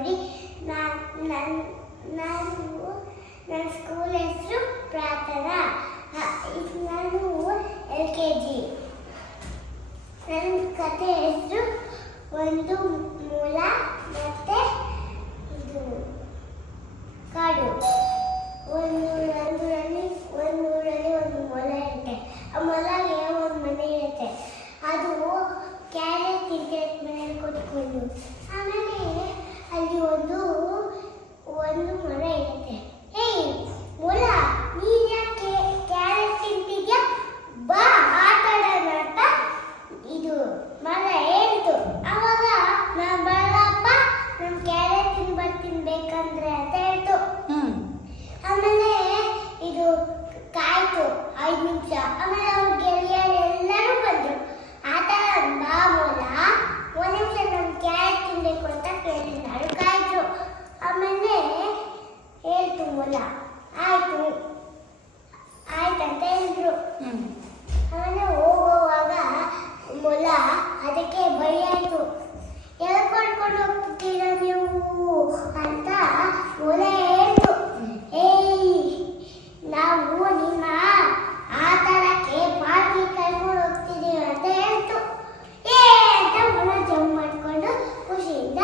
ನೋಡಿ. ನಾನು ನಾನು ನನ್ನ ಸ್ಕೂಲ್ ಹೆಸರು ಪ್ರಾರ್ಥನಾ. ನಾನು ಎಲ್ ಕೆ ಜಿ. ನನ್ನ ಕತೆ ಹೆಸರು ಒಂದು ಮೂಲ ಮತ್ತೆ ಇದು. ಕಾಡು. ಒಂದು ಒಂದೂರಲ್ಲಿ ಒಂದೂರಲ್ಲಿ ಒಂದು ಮೊಲ ಇರುತ್ತೆ. ಆ ಮೊಲಗೆ ಒಂದು ಮನೆ ಇರುತ್ತೆ. ಅದು ಕ್ಯಾರೆಟ್ ತಿಂತಿರತ್ತೆ ಮನೇಲಿ ಕೂತ್ಕೊಂಡು ಹೊಲ ಆಯಿತು. ಆಯ್ತಂತ ಹೇಳಿದ್ರು. ಅವನು ಹೋಗುವಾಗ ಮೊಲ ಅದಕ್ಕೆ ಭಯ ಎಳ್ಕೊಂಡ್ಕೊಂಡು ಹೋಗ್ತೀರ ನೀವು? ಅಂತ ಮೊಲ ಹೇಳ್ತು. ಏಯ್ ನಾವು ನಿಮ್ಮ ಆ ಥರಕ್ಕೆ ಬಾಗಿ ಹೋಗ್ತಿದ್ದೀವಿ ಅಂತ ಹೇಳ್ತು. ಏ ಅಂತ ಮೊಲ ಜಂಪ್ ಮಾಡಿಕೊಂಡು ಖುಷಿಯಿಂದ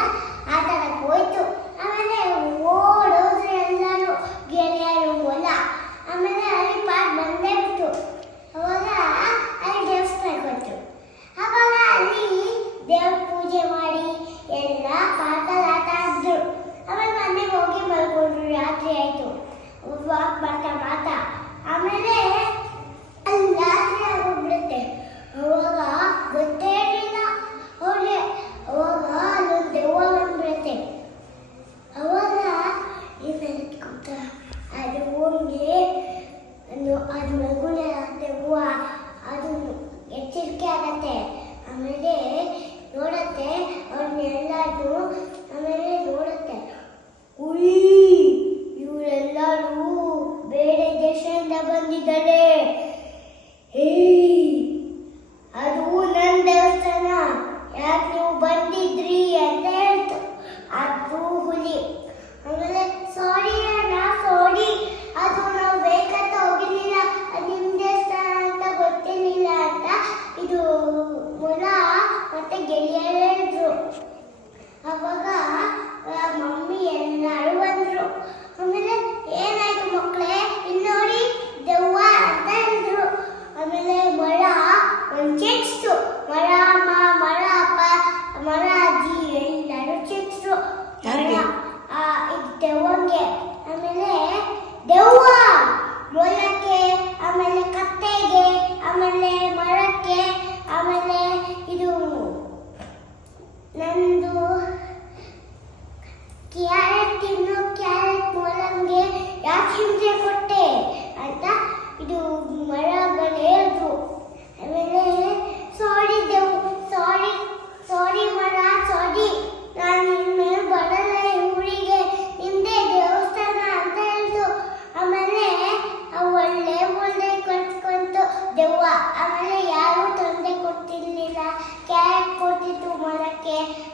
ಆಮೇಲೆ ನೋಡತ್ತೆ ಅವ್ರನ್ನೆಲ್ಲರೂ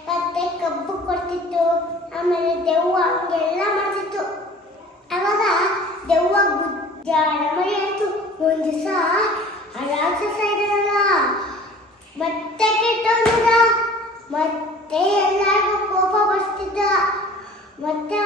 ಮತ್ತೆ ಕಬ್ಬು ಕೊಡ್ತಿತ್ತು, ಆಮೇಲೆ ದೆವ್ವ ಹಂಗೆಲ್ಲ ಮಾಡ್ತಿತ್ತು. ಅವಾಗ ದೆವ್ವ ಗುಜ್ಜಾಡ ಮಳೆ ಆಯ್ತು. ಒಂದು ದಿವಸ ರಾಕ್ಷಸ ಮತ್ತೆ ಕೆಟ್ಟ ಮತ್ತೆ ಎಲ್ಲರಿಗೂ ಕೋಪ ಬರ್ತಿದ್ದ, ಮತ್ತೆ